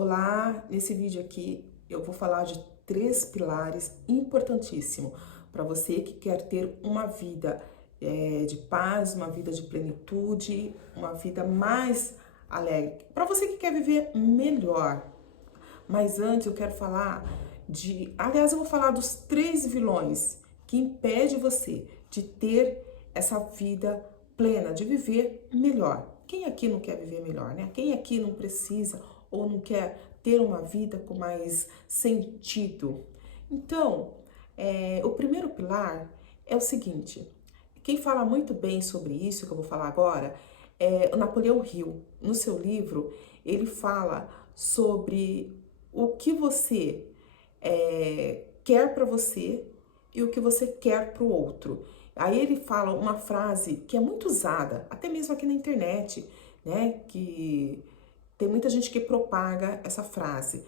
Olá, nesse vídeo aqui eu vou falar de 3 pilares importantíssimos para você que quer ter uma vida de paz, uma vida de plenitude, uma vida mais alegre, para você que quer viver melhor. Mas antes eu quero falar aliás, eu vou falar dos 3 vilões que impedem você de ter essa vida plena, de viver melhor. Quem aqui não quer viver melhor, né? Quem aqui não precisa ou não quer ter uma vida com mais sentido? Então, o primeiro pilar é o seguinte: quem fala muito bem sobre isso que eu vou falar agora é o Napoleão Hill. No seu livro, ele fala sobre o que você quer para você e o que você quer para o outro. Aí ele fala uma frase que é muito usada, até mesmo aqui na internet, né? Que tem muita gente que propaga essa frase,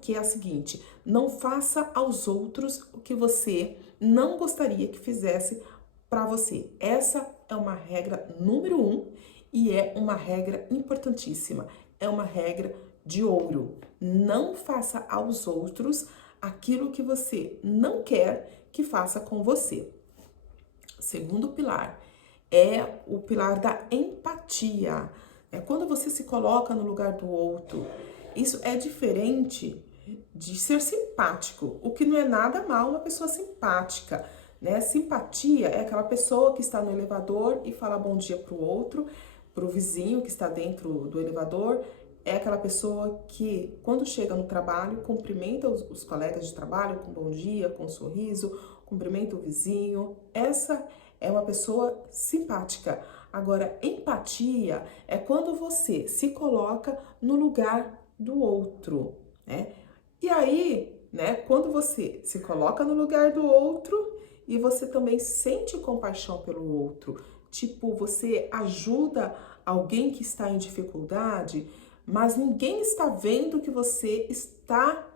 que é a seguinte: não faça aos outros o que você não gostaria que fizesse para você. Essa é uma regra número 1 e é uma regra importantíssima. É uma regra de ouro. Não faça aos outros aquilo que você não quer que faça com você. Segundo pilar é o pilar da empatia. Quando você se coloca no lugar do outro, isso é diferente de ser simpático, o que não é nada mal uma pessoa simpática, né? Simpatia é aquela pessoa que está no elevador e fala bom dia para o outro, para o vizinho que está dentro do elevador. É aquela pessoa que, quando chega no trabalho, cumprimenta os colegas de trabalho com bom dia, com um sorriso, cumprimenta o vizinho. Essa é uma pessoa simpática. Agora, empatia é quando você se coloca no lugar do outro, né? E aí, né, quando você se coloca no lugar do outro e você também sente compaixão pelo outro, tipo, você ajuda alguém que está em dificuldade, mas ninguém está vendo que você está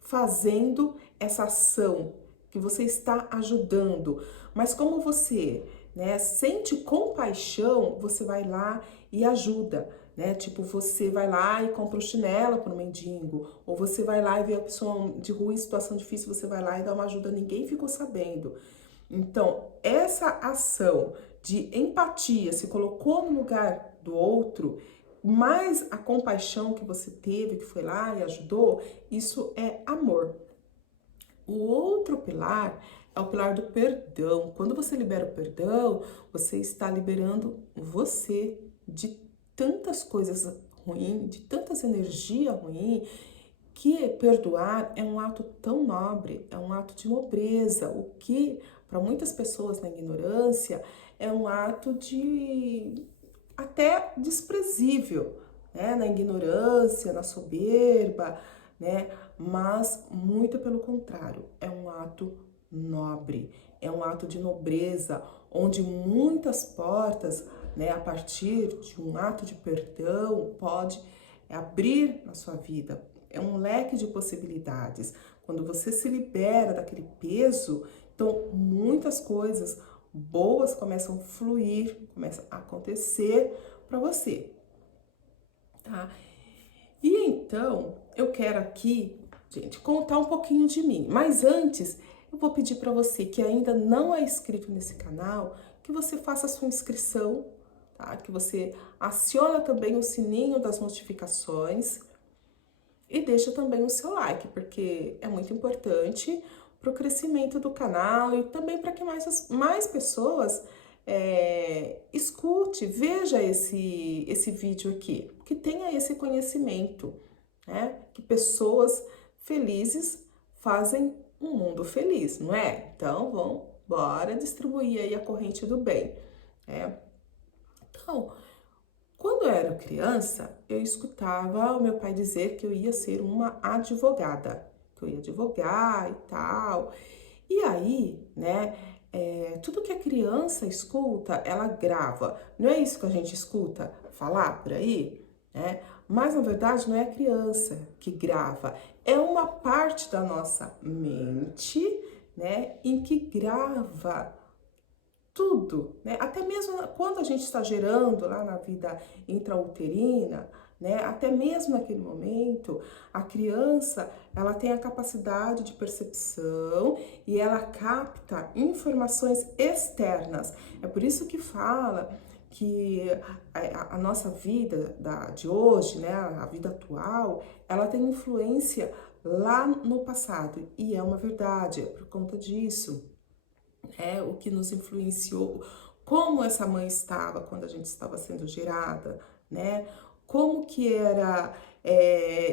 fazendo essa ação, que você está ajudando. Mas como você, né, sente compaixão, você vai lá e ajuda, né? Tipo, você vai lá e compra um chinelo para o mendigo, ou você vai lá e vê a pessoa de rua em situação difícil, você vai lá e dá uma ajuda, ninguém ficou sabendo. Então, essa ação de empatia, se colocou no lugar do outro, mais a compaixão que você teve, que foi lá e ajudou, isso é amor. O outro pilar é o pilar do perdão. Quando você libera o perdão, você está liberando você de tantas coisas ruins, de tantas energias ruins, que perdoar é um ato tão nobre, é um ato de nobreza, o que para muitas pessoas na ignorância é um ato de até desprezível, né? Na ignorância, na soberba, né? Mas muito pelo contrário, é um ato nobre, é um ato de nobreza, onde muitas portas, né, a partir de um ato de perdão, pode abrir na sua vida. É um leque de possibilidades. Quando você se libera daquele peso, então muitas coisas boas começam a fluir, começam a acontecer para você, tá? E então, eu quero aqui, gente, contar um pouquinho de mim. Mas antes, eu vou pedir para você que ainda não é inscrito nesse canal, que você faça a sua inscrição, tá? Que você aciona também o sininho das notificações e deixa também o seu like, porque é muito importante para o crescimento do canal e também para que mais pessoas escute, veja esse vídeo aqui, que tenha esse conhecimento, né? Que pessoas felizes fazem um mundo feliz, não é? Então, bora distribuir aí a corrente do bem, né? Então, quando eu era criança, eu escutava o meu pai dizer que eu ia ser uma advogada, que eu ia advogar e tal. E aí, né, tudo que a criança escuta, ela grava. Não é isso que a gente escuta falar por aí, né? Mas na verdade não é a criança que grava, é uma parte da nossa mente, né, em que grava tudo, né? Até mesmo quando a gente está gerando lá na vida intrauterina, né? Até mesmo naquele momento, a criança, ela tem a capacidade de percepção e ela capta informações externas. É por isso que fala que a nossa vida de hoje, né, a vida atual, ela tem influência lá no passado. E é uma verdade, é por conta disso. É o que nos influenciou, como essa mãe estava quando a gente estava sendo gerada, né? Como que era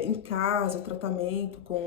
em casa o tratamento com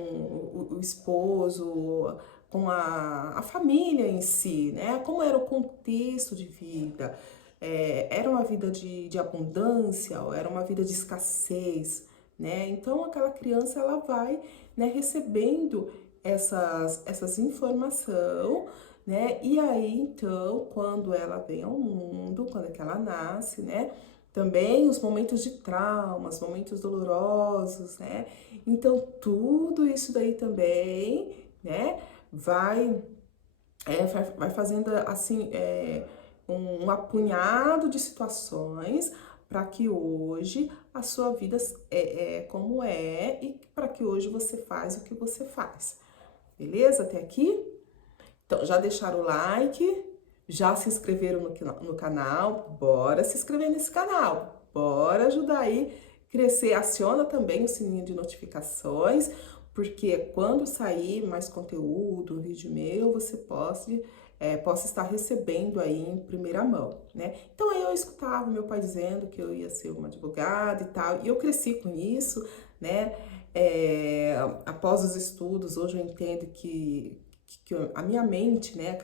o esposo, com a família em si, né? Como era o contexto de vida. Era uma vida de abundância ou era uma vida de escassez, né? Então aquela criança ela vai, né, recebendo essas informações, né? E aí, então, quando ela vem ao mundo, quando é que ela nasce, né? Também os momentos de trauma, os momentos dolorosos, né? Então, tudo isso daí também, né? Vai fazendo, assim, um apunhado de situações para que hoje a sua vida é como é e para que hoje você faz o que você faz. Beleza? Até aqui? Então, já deixaram o like, já se inscreveram no canal, bora se inscrever nesse canal, bora ajudar aí crescer, aciona também o sininho de notificações, porque quando sair mais conteúdo, um vídeo meu, você possa estar recebendo aí em primeira mão, né? Então aí eu escutava meu pai dizendo que eu ia ser uma advogada e tal, e eu cresci com isso, né? Após os estudos, hoje eu entendo que a minha mente, né,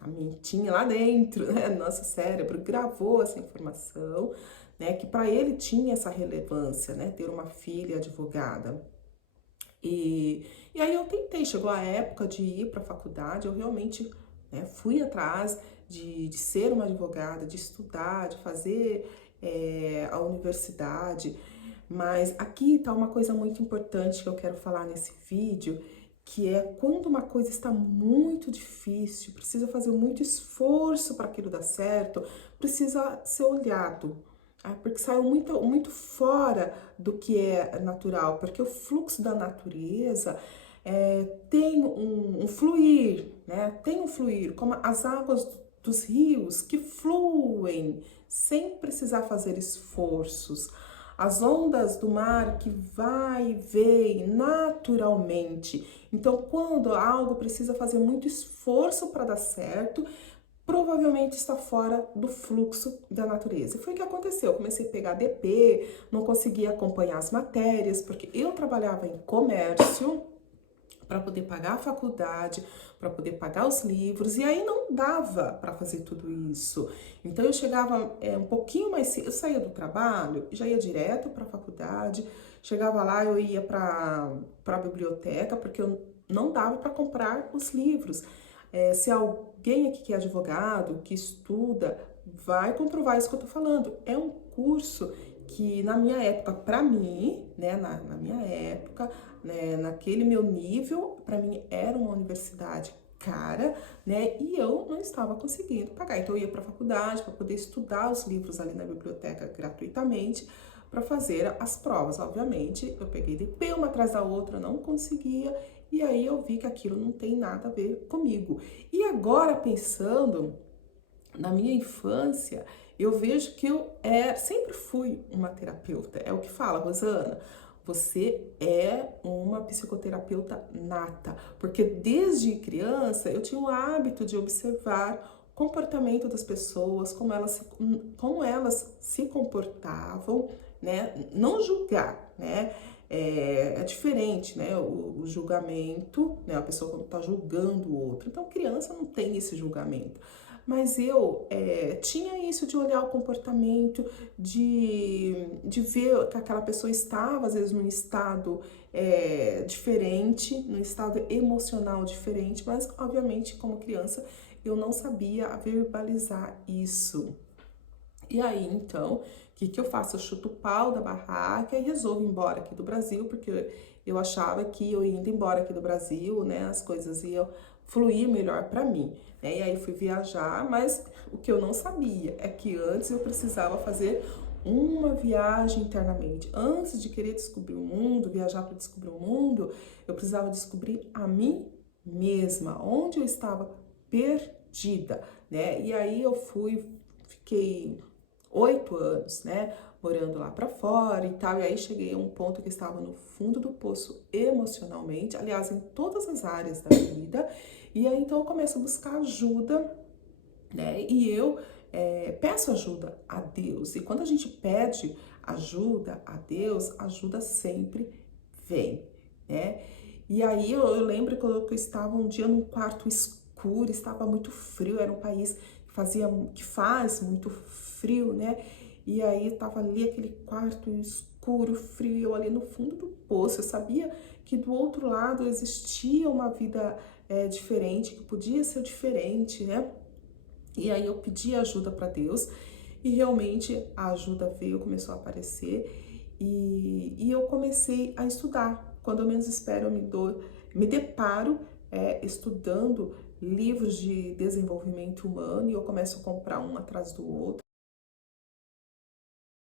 a mentinha lá dentro, né, do nosso cérebro, gravou essa informação, né, que para ele tinha essa relevância, né, ter uma filha advogada. E aí eu tentei, chegou a época de ir para a faculdade, eu realmente, né, fui atrás de ser uma advogada, de estudar, de fazer a universidade, mas aqui está uma coisa muito importante que eu quero falar nesse vídeo, que é quando uma coisa está muito difícil, precisa fazer muito esforço para aquilo dar certo, precisa ser olhado, porque saiu muito fora do que é natural, porque o fluxo da natureza tem um fluir, né? Tem um fluir, como as águas dos rios que fluem sem precisar fazer esforços. As ondas do mar que vai e vem naturalmente. Então, quando algo precisa fazer muito esforço para dar certo, provavelmente está fora do fluxo da natureza. E foi o que aconteceu. Eu comecei a pegar DP, não conseguia acompanhar as matérias, porque eu trabalhava em comércio para poder pagar a faculdade, para poder pagar os livros, e aí não dava para fazer tudo isso. Então eu chegava um pouquinho mais cedo, eu saía do trabalho e já ia direto para a faculdade, chegava lá, eu ia para a biblioteca, porque eu não dava para comprar os livros. Se alguém aqui que é advogado, que estuda, vai comprovar isso que eu tô falando. É um curso que na minha época, para mim, né, na minha época, né, naquele meu nível, para mim era uma universidade cara, né, e eu não estava conseguindo pagar. Então eu ia para a faculdade para poder estudar os livros ali na biblioteca gratuitamente para fazer as provas. Obviamente, eu peguei DP uma atrás da outra, não conseguia, e aí eu vi que aquilo não tem nada a ver comigo. E agora pensando na minha infância, eu vejo que eu sempre fui uma terapeuta. É o que fala, Rosana. Você é uma psicoterapeuta nata, porque desde criança eu tinha o hábito de observar o comportamento das pessoas, como elas se comportavam, né? Não julgar, né? É diferente, né? O julgamento, né? A pessoa quando tá julgando o outro. Então, criança não tem esse julgamento. Mas eu tinha isso de olhar o comportamento, de ver que aquela pessoa estava, às vezes, num estado diferente, num estado emocional diferente, mas, obviamente, como criança, eu não sabia verbalizar isso. E aí, então, o que eu faço? Eu chuto o pau da barraca e resolvo ir embora aqui do Brasil, porque eu achava que eu indo embora aqui do Brasil, né, as coisas iam fluir melhor para mim, né? E aí fui viajar, mas o que eu não sabia é que antes eu precisava fazer uma viagem internamente. Antes de querer descobrir o mundo, viajar para descobrir o mundo, eu precisava descobrir a mim mesma, onde eu estava perdida, né? E aí eu fiquei 8 anos, né, morando lá para fora e tal, e aí cheguei a um ponto que eu estava no fundo do poço emocionalmente, aliás, em todas as áreas da vida, e aí então eu começo a buscar ajuda, né, e eu peço ajuda a Deus, e quando a gente pede ajuda a Deus, ajuda sempre vem, né, e aí eu lembro que eu estava um dia num quarto escuro, estava muito frio, era um país que faz muito frio, né? E aí tava ali aquele quarto escuro, frio, e eu ali no fundo do poço. Eu sabia que do outro lado existia uma vida diferente, que podia ser diferente, né? E aí eu pedi ajuda para Deus e realmente a ajuda veio, começou a aparecer e eu comecei a estudar. Quando eu menos espero, me deparo estudando livros de desenvolvimento humano e eu começo a comprar um atrás do outro.